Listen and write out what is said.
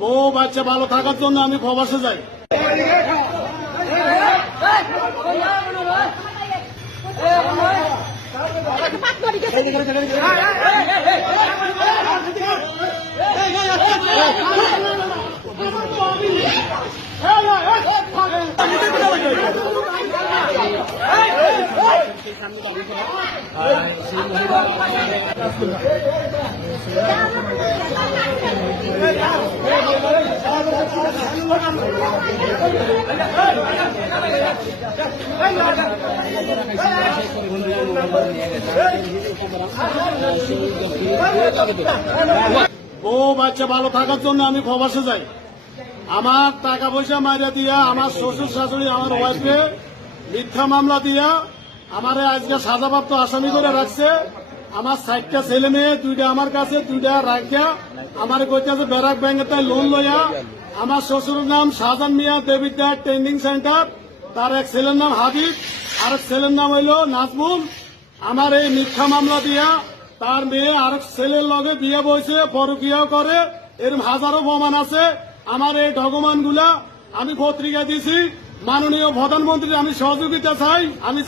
বউ বাচ্চা ভালো থাকার জন্য আমি প্রবাসে যাই। বউ বাচ্চা ভালো থাকার জন্য আমি প্রবাসে যাই। আমার টাকা পয়সা মাইরা দিয়া আমার শ্বশুর শাশুড়ি আমার ওয়াইফে মিথ্যা মামলা দিয়া আমারে আজকে সাজাপ্রাপ্ত আসামি করে রাখছে। আমার 60টা ছেলে মেয়ে, 2টা আমার কাছে, 2টা রাখিয়া আমার কইতেছে ব্যারাক ব্যাংকে লোন লইয়া। আমার শ্বশুরের নাম শাহজাহান মিয়া, দেবিদ্যা ট্রেনিং সেন্টার, তার এক ছেলের নাম হাবিব, আরেক ছেলের নাম হইল নাজমুল। আমার এই মিথ্যা মামলা দিয়া তার মেয়ে আরেক ছেলের লগে বিয়ে বইছে, পরকীয়াও করে, এরকম হাজারো প্রমাণ আছে। আমার এই ডকুমেন্টগুলা আমি পত্রিকা দিয়েছি। মাননীয় প্রধানমন্ত্রী আমি সহযোগিতা চাই। আমি